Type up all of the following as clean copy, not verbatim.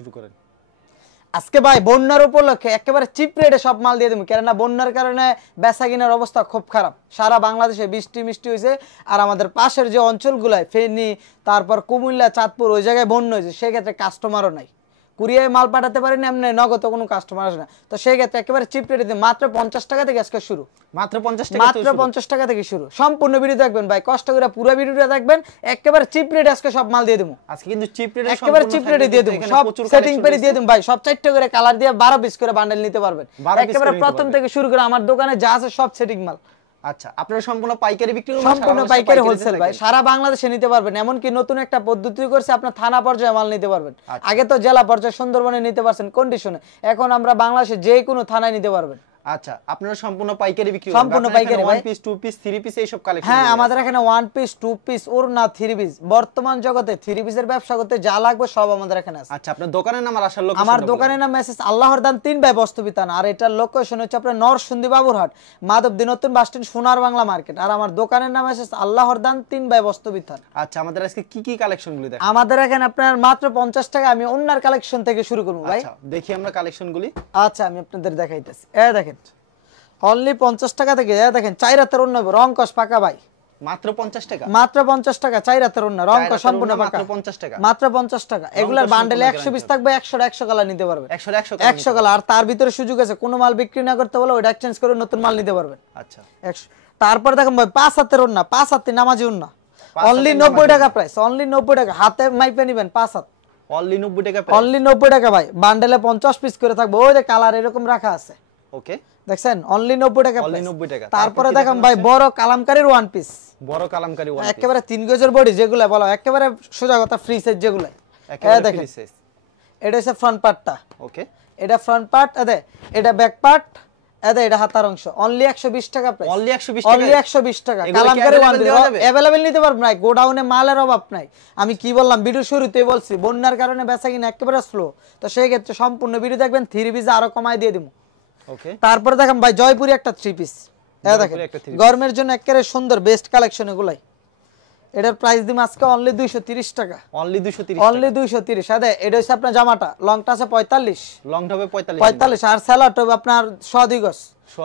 শুরু করেন। আজকে ভাই বন্যার উপলক্ষে একেবারে চিপ রেটে সব মাল দিয়ে দেবো, কেননা বন্যার কারণে বেচা কিনার অবস্থা খুব খারাপ। সারা বাংলাদেশে বৃষ্টি মিষ্টি হয়েছে, আর আমাদের পাশের যে অঞ্চলগুলায় ফেনী, তারপর কুমিল্লা, চাঁদপুর, ওই জায়গায় বন্যা হয়েছে, সেক্ষেত্রে কাস্টমারও নাই, কুরিয়ায় মাল পাঠাতে পারেনি, এমনি নগদ কোনো কাস্টমার আসে না। তো সেই ক্ষেত্রে একেবারে চিপ রেটে মাত্র 50 টাকা থেকে আজকে শুরু, মাত্র 50 টাকা, মাত্র 50 টাকা থেকে শুরু। সম্পূর্ণ ভিডিও দেখবেন ভাই, কষ্ট করে পুরো ভিডিওটা দেখবেন, একেবারে চিপ রেটে আজকে সব মাল দিয়ে দেবো। আজকে কিন্তু চিপ রেটে একেবারে চিপ রেটে দিয়ে দেবো, সব সেটিং পেরি দিয়ে দেবো ভাই, সব 4টা করে কালার দিয়ে 12 পিস করে বান্ডেল নিতে পারবেন। একেবারে প্রথম থেকে শুরু করে আমার দোকানে যা আছে সব সেটিং মাল। আচ্ছা, আপনারা সম্পূর্ণ পাইকারি বিক্রি করেন? সম্পূর্ণ পাইকারি হোলসেল ভাই, সারা বাংলাদেশে নিতে পারবেন। এমনকি নতুন একটা পদ্ধতি করছে, আপনার থানা পর্যায়ে মাল নিতে পারবেন। আগে তো জেলা পর্যায়ে সুন্দরবনে নিতে পারছেন কন্ডিশনে, এখন আমরা বাংলাদেশে যে কোনো থানায় নিতে পারবেন। আচ্ছা, আপনারা সম্পূর্ণ পাইকারি বিক্রি করেন? সম্পূর্ণ পাইকারি ভাই, 1 পিস 2 পিস 3 পিস এই সব কালেকশন? হ্যাঁ, আমাদের এখানে 1 পিস 2 পিস ওড়না 3 পিস, বর্তমান জগতে 3 পিসের ব্যবসা করতে যা লাগবে সব আমাদের এখানে আছে। আচ্ছা, আপনার দোকানের নাম আর আসার লোকেশন? আমার দোকানের নাম মেসেজ আল্লাহর দান 3 বাই বস্ত্রবিতান, আর এটার লোকেশন হচ্ছে আপনার নরসিংদী বাবুরহাট, মাধবদী নতুন বাস স্ট্যান্ড, সোনার বাংলা মার্কেট। আর আমার দোকানের নাম মেসেজ আল্লাহর দান 3 বাই বস্ত্রবিতান। আচ্ছা, আমাদের আজকে কি কি কালেকশন গুলি দেখেন? আমাদের এখানে আপনার মাত্র 50 টাকা, আমি ওড়নার কালেকশন থেকে শুরু করব ভাই। আচ্ছা, দেখি আমরা কালেকশন গুলি। আচ্ছা, আমি আপনাদের দেখাইতেছি। দেখেন অনলি 50 টাকা থেকে, দেখেন 4 রাতের ওড়না, রং কস পাকা ভাই, মাত্র 50 টাকা? মাত্র 50 টাকা, 4 রাতের ওড়না, রং কস সম্পূর্ণ পাকা, মাত্র 50 টাকা, মাত্র 50 টাকা। এগুলার বান্ডেলে 100 পিস থাকবে, 100 কালার নিতে পারবেন, 100 কালার। আর তার ভিতরে সুযোগ আছে, কোনো মাল বিক্রি না করতে বলে ওটা এক্সচেঞ্জ করে নতুন মাল নিতে পারবেন। আচ্ছা, 100। তারপর দেখেন ভাই 5 হাতের ওড়না, 5 হাতে নামাজি ওড়না, অনলি 90 টাকা প্রাইস, অনলি 90 টাকা, হাতে মাইপে নেবেন 5 হাত, অনলি 90 টাকা প্রাইস, অনলি 90 টাকা ভাই। বান্ডেলে 50 পিস করে থাকবে, ওই যে কালার এরকম রাখা আছে, ওকে, দেখছেন অনলি 90 টাকা, অনলি 90 টাকা। তারপরে দেখেন ভাই বড় কালামকারীর 1 পিস, বড় কালামকারী 1 পিস, একেবারে 3 গজের বডি, যেগুলা বলা একেবারে সোজা কথা ফ্রি সাইজ যেগুলা, একেবারে দেখেন ফ্রি সাইজ। এটা হচ্ছে ফ্রন্ট পার্টটা, ওকে, এটা ফ্রন্ট পার্ট, এটা ব্যাক পার্ট, এটা হাতার অংশ, অনলি 120 টাকা প্রাইস, অনলি 120 টাকা, অনলি 120 টাকা। কালামকারী अवेलेबल নিতে পারবেন না, গোডাউনে মালের অভাব নাই। আমি কি বললাম ভিডিও শুরুতেই বলছি, বন্যার কারণে বেচা কিনা একেবারে স্লো, তো সেই ক্ষেত্রে সম্পূর্ণ ভিডিও দেখবেন, 3 পিস আরো কমাই দিয়ে দেব। ওকে, তারপরে দেখেন ভাই জয়পুরি একটা 3 পিস, দেখেন গরমের জন্য একেবারে সুন্দর বেস্ট কালেকশন এগুলাই। এটার প্রাইস দিম আজকে অনলি 230 টাকা, অনলি 230, অনলি 230। এটা হচ্ছে আপনার জামাটা, লংটা আছে 45, লংটা হবে 45, আর স্যালাড হবে আপনার 100 গজ,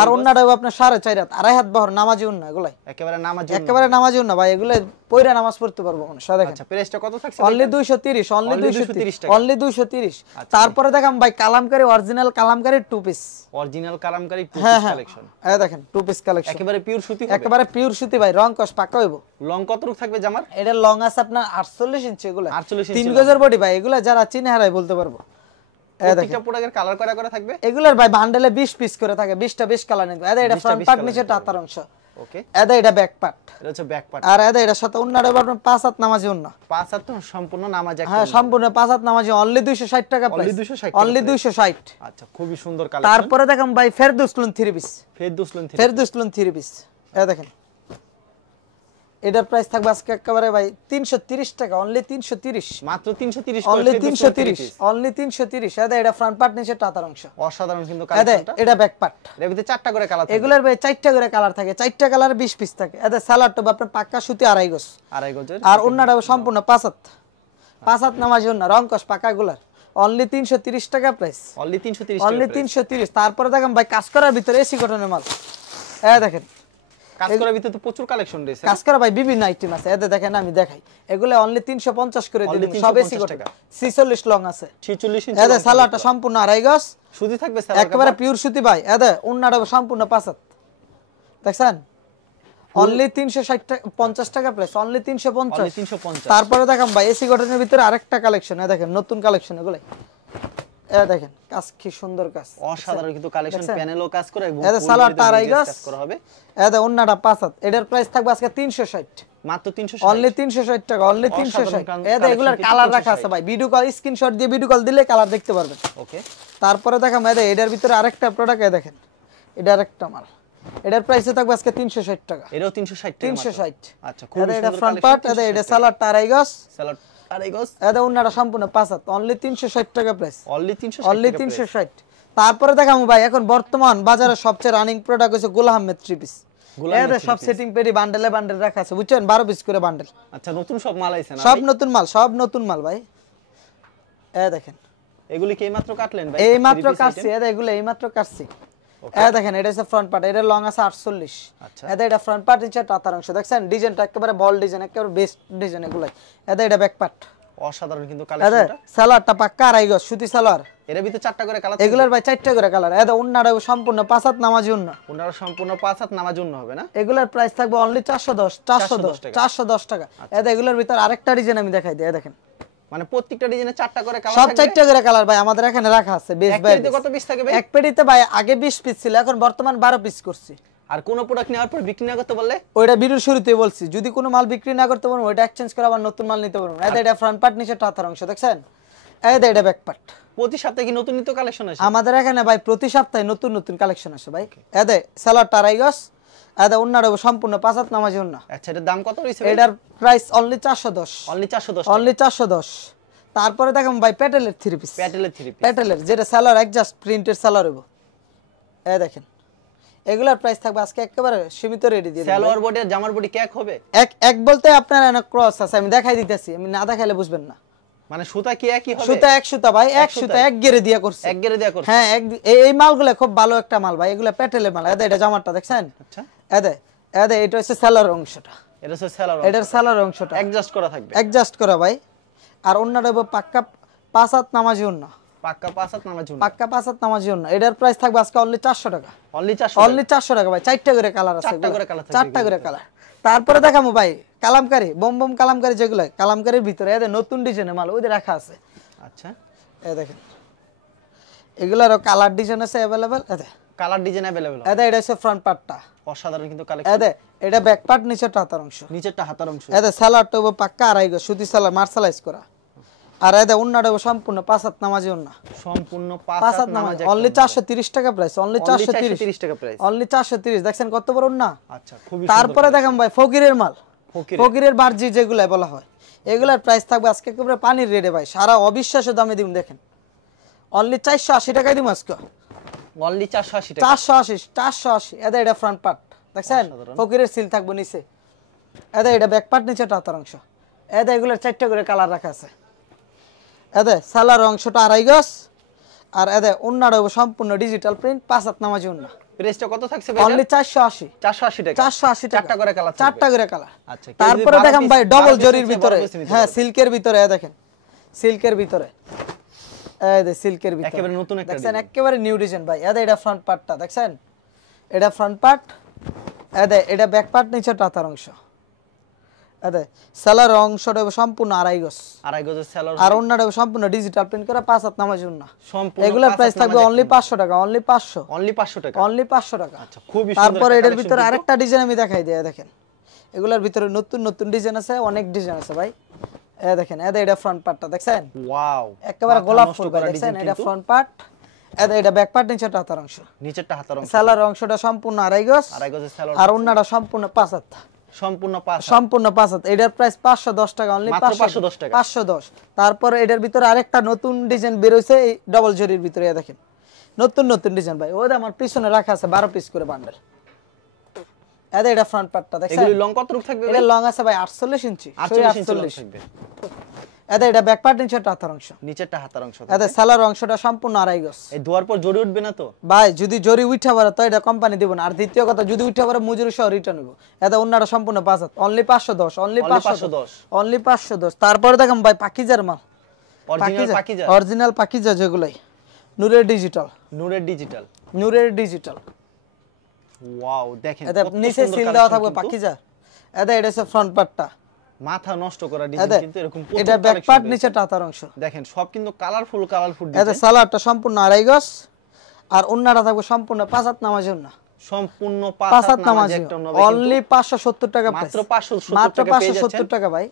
আর ওন্নাটা হবে আপনার 4.5 হাত, 2.5 হাত বহর, নামাজি ওন্না এগুলাই, একেবারে নামাজি, একেবারে নামাজি ওন্না ভাই, এগুলা পয়রা নামাজ পড়তে পারবো মানুষ। দেখেন আচ্ছা, প্রাইসটা কত থাকছে? অনলি 230, অনলি 230 টাকা, অনলি 230। তারপরে দেখাম ভাই Kalamkari, original Kalamkari 2 piece, original Kalamkari 2 হ্যাঁ পিস হ্যাঁ, কালেকশন, দেখেন 2 পিস কালেকশন, একেবারে পিওর সুতি হবে, একেবারে পিওর সুতি ভাই, রং কস পাকা হইবো। লং কতটুকু থাকবে জামার? এটা লং আছে আপনার 48 ইঞ্চি, এগুলা 48 ইঞ্চি, 3 গজের বডি ভাই, এগুলা যারা চিনে হারাই বলতে পারবো। প্রত্যেকটা প্রোডাক্টের কালার করা থাকবে, এগুলার ভাই বান্ডেলে 20 পিস করে থাকে, 20টা 20 কালার নিতে। এটা ফ্রন্ট পার্ট, নিচে হাতার অংশ, ওকে, এটা ব্যাক পার্ট, এটা হচ্ছে ব্যাক পার্ট, আর এটা সাথে ওন্নাটা আপনার 5 হাত নামাজি ওন্না, 5 হাত তো সম্পূর্ণ নামাজ, হ্যাঁ সম্পূর্ণ 5 হাত নামাজি, অনলি 260 টাকা প্রাইস, অনলি 260। আচ্ছা, খুবই সুন্দর কালেকশন। তারপরে দেখেন ভাই ফেরদৌসলুন 3 পিস, ফেরদৌসলুন 3 পিস, দেখেন এটার প্রাইস থাকবে আজকে একেবারে ভাই 330 টাকা, অনলি 330, মাত্র 330, অনলি 330, অনলি 330। এটা ফ্রন্ট পার্ট, নিচে টাতার অংশ, অসাধারণ কিন্তু কালেকশনটা। এটা ব্যাক পার্ট, এর ভিতরে 4টা করে কালার থাকে, এগুলার ভাই 4টা করে কালার থাকে, 4টা কালারে 20 পিস থাকে। এটা স্যালাড টপ আপনার পাক্কা সুতি 2.5 গজ, 2.5 গজের, আর ওন্নাটা সম্পূর্ণ 5 হাত, 5 হাত নামাজি ওন্না, রং কস পাকা গুলার, অনলি 330 টাকা প্রাইস, অনলি 330, অনলি 330। তারপরে দেখেন ভাই কাজ করার ভিতরে এসি কটনের মাল, দেখেন কাজ করার ভিতরে তো প্রচুর কালেকশন রয়েছে, কাজ করা ভাই বিভিন্ন আইটেম আছে, দেখেন আমি দেখাই, এগুলো অনলি 350 করে দিলাম, সব এসি কটন, 46 লং আছে, 46 ইঞ্চি, সালাডটা সম্পূর্ণ 2.5 গজ সুতি থাকবে, সালাড একেবারে পিওর সুতি ভাই, ওন্নাটা সম্পূর্ণ 5 হাত, দেখছেন অনলি 360 টাকা, 50 টাকা প্রাইস, অনলি 350। তারপরে দেখেন ভাই এসি কটনের ভিতরে আরেকটা কালেকশন, দেখেন নতুন কালেকশন এগুলো, দেখেন কাজ কি সুন্দর কাজ, অসাধারণ কিন্তু কালেকশন, প্যানেলও কাজ করে, এবং সালাডটা 2.5 গজ কাজ করা হবে, ওন্নাটা 5 হাত। এটার প্রাইস থাকবে আজকে 360, মাত্র 360, অনলি 360 টাকা, অনলি 360। এগুলার কালার রাখা আছে ভাই, ভিডিও কল স্ক্রিনশট দিয়ে ভিডিও কল দিলে কালার দেখতে পারবেন, ওকে। তারপরে দেখাম এটার ভিতরে আরেকটা প্রোডাক্ট, দেখেন এটা আরেকটা মাল, এটার প্রাইস থাকবে আজকে 360 টাকা, এটাও 360 টাকা, 360। আচ্ছা, খুব সুন্দর এটা ফ্রন্ট পার্ট, এটা সালাডটা 2.5 গজ, সালাড 2.5 গজ, ওন্নাটা সম্পূর্ণ 5 হাত, অনলি 360 টাকা প্রাইস, অনলি 360, অনলি 360। তারপরে দেখামু ভাই এখন বর্তমান বাজারে সবচেয়ে রানিং প্রোডাক্ট হচ্ছে গোল আহমেদ 3 পিস, সব সেটিং পেরি বান্ডেলে বান্ডেল রাখা আছে, বুঝছেন, 12 পিস করে বান্ডেল। আচ্ছা, নতুন সব মাল আইছে না? সব নতুন মাল, সব নতুন মাল ভাই, দেখেন এগুলি কি মাত্র কাটলেন ভাই? এই মাত্র 3 piece কাটছি, item? এগুলো এই মাত্র কাটছি। দেখেন এটা হচ্ছে ফ্রন্ট পার্ট, এটা লং আছে 48। আচ্ছা। এটা ফ্রন্ট পার্ট, নিচে টাতার অংশ দেখছেন, ডিজাইনটা একেবারে বল ডিজাইন, একেবারে বেস্ট ডিজাইন এগুলাই। এটা ব্যাক পার্ট, অসাধারণ কিন্তু এটা কালেকশনটা। সালোয়ারটা পাক্কা আড়াই গজ সুতি সালোয়ার। এর ভিতরে 4টা করে কালার এগুলার ভাই 4টা করে কালার। এটা ওন্নাটা সম্পূর্ণ 5 হাত নামাজি ওন্না। ওনারা সম্পূর্ণ 5 হাত নামার জন্য হবে না? এগুলার প্রাইস থাকবে অনলি 410 টাকা। এগুলোর ভিতর আরেকটা ডিজাইন আমি দেখাই দিই, দেখেন মানে প্রত্যেকটা ডিজাইনে 4টা করে কালার সব থাকবে। 4টা করে কালার ভাই আমাদের এখানে রাখা আছে। বেশ এক ভাই পেটিতে কত পিস থাকে ভাই? এক পেটিতে ভাই আগে 20 পিস ছিল, এখন বর্তমান 12 পিস করছি। আর কোন প্রোডাক্ট নেওয়ার পর বিক্রি না করতে বললে? ওইটা ভিডিওর শুরুতেই বলছি, যদি কোনো মাল বিক্রি না করতে পারবো ওইটা এক্সচেঞ্জ করে আবার নতুন মাল নিতে পারবো। এটা ফ্রন্ট পার্ট, নিচে টাতার অংশ দেখছেন। এটা ব্যাক পার্ট। প্রতি সপ্তাহে কি নতুন নতুন কালেকশন আসে? আমাদের এখানে ভাই প্রতি সপ্তাহে নতুন নতুন কালেকশন আসে ভাই। সালোয়ারটা আড়াই গজ, ওন্নাটা সম্পূর্ণ 5 হাত নামাজি ওন্না। আচ্ছা, এটার দাম কত রইছে ভাই? এটার প্রাইস অনলি 410। Only 410 only 410। তারপরে দেখেন ভাই প্যাটেলের 3 পিস। প্যাটেলের 3 পিস। প্যাটেলের যেটা সালোয়ার একজাস্ট প্রিন্টেড সালোয়ার হবে। দেখেন এগুলার প্রাইস থাকবে আজকে একেবারে সীমিত রেডি দিয়ে দেব। সালোয়ার বডি আর জামার বডি এক হবে? এক বলতে আপনার এনে ক্রস আছে, আমি দেখাই দিতেছি, আমি না দেখাইলে বুঝবেন না। মানে সুতা কি একই হবে? সুতা এক সুতা ভাই, এক সুতা এক গেরে দিয়া করছে। এক গেরে দেয়া করছে? হ্যাঁ, এই মালগুলো খুব ভালো একটা মাল ভাই, এগুলা প্যাটেলের মাল। এটা জামাটা দেখছেন। আচ্ছা। এটা হচ্ছে সালোয়ার অংশটা, এটা হচ্ছে সালোয়ার। এটার সালোয়ার অংশটা অ্যাডজাস্ট করা থাকবে। অ্যাডজাস্ট করা ভাই। আর অন্যটা পাক্কা 5 হাত নামাজি ওন্না। পাক্কা 5 হাত নামার জন্য। পাক্কা 5 হাত নামাজি ওন্না। এটার প্রাইস থাকবে আজকে অনলি 400 টাকা। অনলি 400? অনলি 400 টাকা ভাই। 4টা করে কালার আছে। 4টা করে কালার থাকবে। 4টা করে কালার। তারপরে দেখামু ভাই কালামকারী, বম কালামকারী যেগুলো, কালামকারীর ভিতরে এদের নতুন ডিজাইনের মাল ওদের রাখা আছে। আচ্ছা। দেখেন এগুলারও কালার ডিজাইন আছে अवेलेबल। Colour design available. এটা হচ্ছে ফ্রন্ট পার্টটা, অসাধারণ কিন্তু কালেকশন। এটা ব্যাক পার্ট, নিচে টাতার অংশ। নিচেরটা হাতার অংশ। সালোয়ারটা পাক্কা আড়াই গজ সুতি সালোয়ার, মার্শালাইজ করা। আর ওন্নাটা সম্পূর্ণ 5 হাত নামাজি ওন্না। সম্পূর্ণ 5 5 হাত হাত নামাজি। অনলি 430 টাকা প্রাইস। অনলি 430 টাকা প্রাইস। অনলি 430। দেখছেন কত বড় ওন্না। আচ্ছা, খুবই সুন্দর। তারপরে দেখাম ভাই ফকিরের মাল, ফকিরের বারজি যেগুলা বলা হয়, এগুলার প্রাইস থাকবে আজকে একেবারে পানির রেটে ভাই, সারা অবিশ্বাস্য দামে দিম। দেখেন অনলি 480 টাকায় দিম আজকে। অনলি 480 টাকা। 480। এটা ফ্রন্ট পার্ট দেখছেন, ফকিরের সিল থাকবে নিচে। এটা ব্যাক পার্ট, নিচে টাতার অংশ। এগুলার 4টা করে কালার রাখা আছে। সালোয়ার অংশটা আড়াই গজ। আর ওন্নাটা সম্পূর্ণ ডিজিটাল প্রিন্ট, 5 হাত নামাজি ওন্না। প্রাইসটা কত থাকছে ভাই? অনলি 480। 480 টাকা। 480 টাকা। 4টা করে কালার। 4টা করে কালার। আচ্ছা। তারপরে দেখেন ভাই ডবল জরির ভিতরে, হ্যাঁ সিল্কের ভিতরে। দেখেন সিল্কের ভিতরে, সিল্কের ভিতরে একেবারে নতুন একটা দেখছেন, একেবারে নিউ ডিজাইন ভাই। এটা ফ্রন্ট পার্টটা দেখছেন, এটা ফ্রন্ট পার্ট। এটা ব্যাক পার্ট, নিচে টাতার অংশ। সালোয়ার অংশটা সম্পূর্ণ আড়াই গজ। আড়াই গজের সালোয়ার। আর ওন্নাটা সম্পূর্ণ ডিজিটাল প্রিন্ট করা, 5 হাত নামাজি ওন্না। সম্পূর্ণ এগুলোর প্রাইস থাকবে অনলি 500 টাকা। অনলি 500। অনলি 500 টাকা। অনলি 500 টাকা। আচ্ছা, খুবই সুন্দর। তারপরে এটার ভিতরে আরেকটা ডিজাইন আমি দেখাই দিই। দেখেন এগুলোর ভিতরে নতুন নতুন ডিজাইন আছে, অনেক ডিজাইন আছে ভাই। দেখেন এটা ফ্রন্ট পার্টটা দেখছেন। ওয়াও, একেবারে গোলাপ ফুল ভাই দেখছেন। এটা ফ্রন্ট পার্ট। এটা ব্যাক পার্ট, নিচে টাতার অংশ। নিচেরটা হাতার অংশ। সালোয়ার অংশটা সম্পূর্ণ আড়াই গজ। আড়াই গজের সালোয়ার। আর ওন্নাটা সম্পূর্ণ 5 হাত। সম্পূর্ণ 5 হাত। সম্পূর্ণ 5 হাত। এটার প্রাইস 510 টাকা। অনলি 510 টাকা। 510। তারপরে এটার ভিতরে আরেকটা নতুন ডিজাইন বের হইছে এই ডাবল জরির ভিতরে। দেখেন নতুন নতুন ডিজাইন ভাই। ওটা আমার পিছনে রাখা আছে 12 পিস করে বান্ডেল। এটা ফ্রন্ট পার্টটা দেখছেন। এগুলি লং কত রূপ থাকবে ভাই? এটা লং আছে ভাই 48 ইঞ্চি। 48 ইঞ্চি লং থাকবে। এটা ব্যাক পার্ট, নিচে টাতার অংশ। নিচেরটা হাতার অংশ। সালোয়ার অংশটা সম্পূর্ণ আড়াই গজ। এই ধোয়ার পর জড়ি উঠবে না তো ভাই? যদি জরি উঠা পারে তো এটা কোম্পানি দিব না। আর দ্বিতীয় কথা, যদি উঠা পারে মজুরি সহ রিটার্ন হইব। ওন্নাটা সম্পূর্ণ 5 হাত। অনলি 510। অনলি 510। অনলি 510। তারপরে দেখেন ভাই পাকিজার মাল, অরিজিনাল পাকিজা। অরিজিনাল পাকিজা যেগুলাই নূরের ডিজিটাল। নূরের ডিজিটাল। নূরের ডিজিটাল। ওয়াও, দেখেন কত নিচে সিল দেওয়া থাকবে পাকিজা। এটা হচ্ছে ফ্রন্ট পার্টটা, মাথা নষ্ট করা ডিজাইন কিন্তু এরকম প্রচুর এটা ব্যাক পার্ট, নিচে টাতার অংশ। দেখেন সব কিন্তু কালারফুল এটা সালোয়ারটা সম্পূর্ণ আড়াই গজ। আর ওন্নাটা থাকবে সম্পূর্ণ 5 হাত নামাজি ওন্না। সম্পূর্ণ 5 হাত নামাজি। অনলি 570 টাকা। মাত্র 570 মাত্র 570 টাকা ভাই।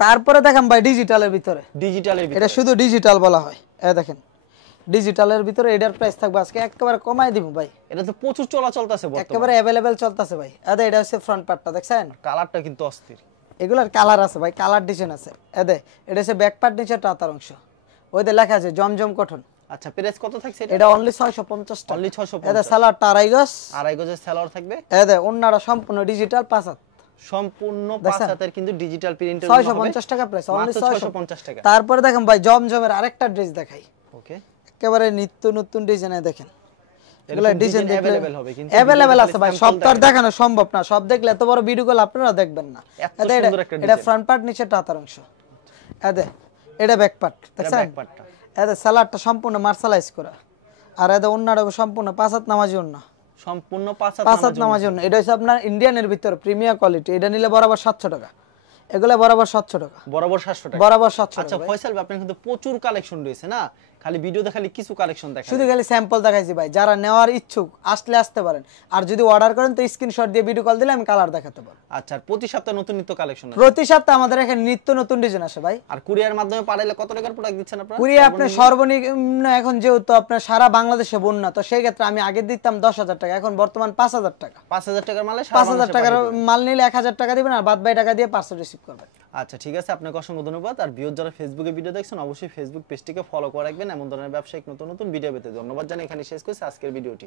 তারপরে দেখেন ভাই ডিজিটালের ভিতরে। ডিজিটালের ভিতরে এটা শুধু ডিজিটাল বলা হয়। দেখেন ডিজিটালের ভিতরে এটার প্রাইস থাকবে আজকে একেবারে কমাই দিব ভাই। এটা তো প্রচুর চলাচল আছে বর্তমানে, একেবারে अवेलेबल চলতেছে ভাই। এটা হচ্ছে ফ্রন্ট পার্টটা দেখছেন। কালারটা কিন্তু অস্থির। এগুলার কালার আছে ভাই, কালার ডিজাইন আছে। এটা হচ্ছে ব্যাক পার্ট, নিচে টাতার অংশ। ওইতে লেখা আছে জমজম কটন। আচ্ছা, প্রাইস কত থাকছে এটা অনলি 650 টাকা। অনলি 650। এটা সালোয়ারটা আড়াই গজ। আড়াই গজের সালোয়ার থাকবে। ওন্নাটা সম্পূর্ণ ডিজিটাল 5 হাত। সম্পূর্ণ 5 হাতের কিন্তু ডিজিটাল প্রিন্টের 650 টাকা প্রাইস। অনলি 650 টাকা। তারপরে দেখেন ভাই জমজমের আরেকটা ড্রেস দেখাই। ওকে, একেবারে নিত্য নতুন ডিজাইনে দেখেন, এগুলা এরকম ডিজাইন ডিজাইন দেখলে अवेलेबल হবে, কিন্তু অ্যাভেলেবেল আছে ভাই, সব তো আর দেখানো দেখানো সম্ভব না, সব দেখলে এত বড় ভিডিও কল আপনারা দেখবেন না। এত সুন্দর একটা এটা ডিজাইন, ফ্রন্ট পার্ট, নিচে টাতার অংশ, এটা ব্যাক পার্ট এটা দেখছেন, ব্যাক পার্টটা এদের সালাডটা সম্পূর্ণ মার্শালাইজ করা, আর এদের ওন্নাটা সম্পূর্ণ 5 হাত নামাজি ওন্না, সম্পূর্ণ 5 হাত নামাজি ওন্না। এটা হচ্ছে আপনার ইন্ডিয়ানের ভিতর প্রিমিয়ার কোয়ালিটি, এটা নিলে বরাবর 700 টাকা, এগুলা বরাবর 700 টাকা, বরাবর 700 টাকা। বরাবর 700 আচ্ছা টাকা। ফয়সাল ভাই, আপনার কিন্তু প্রচুর কালেকশন রয়েছে না, খালি ভিডিওতে খালি কিছু কালেকশন দেখায়। শুধু খালি স্যাম্পল দেখাইছি ভাই, যারা নেওয়ার ইচ্ছুক আসলে আসতে পারেন, আর যদি অর্ডার করেন তো স্ক্রিনশট দিয়ে ভিডিও কল দিলে আমি কালার দেখাতে পারবো। আচ্ছা, আর প্রতি সপ্তাহে নতুন নিত্য কালেকশন আছে, প্রতি সপ্তাহে আমাদের এখানে নিত্য নতুন ডিজাইন আসে ভাই। আর কুরিয়ার মাধ্যমে পাঠাইলে কত টাকার প্রোডাক্ট দিচ্ছেন আপনারা? কুরিয়া আপনার সর্বনিম্ন এখন যেহেতু আপনার সারা বাংলাদেশে বন্যা, তো সেই ক্ষেত্রে আমি আগে দিতাম 10,000 টাকা, এখন বর্তমান 5,000 টাকা। 5,000 টাকার মালে 5,000 টাকার মাল নিলে 1,000 টাকা দিবেন, আর বাদ বাকি টাকা দিয়ে পার্সেল রিসিভ করবেন। আচ্ছা ঠিক আছে, আপনাকে অসংখ্য ধন্যবাদ। আর ভিউয়ার যারা ফেসবুকে ভিডিও দেখছেন অবশ্যই ফেসবুক পেজটিকে ফলো করে রাখবেন, এমন ধরনের ব্যবসায়িক নতুন নতুন ভিডিও পেতে। ধন্যবাদ জানাই এখানে শেষ করছি আজকের ভিডিওটি।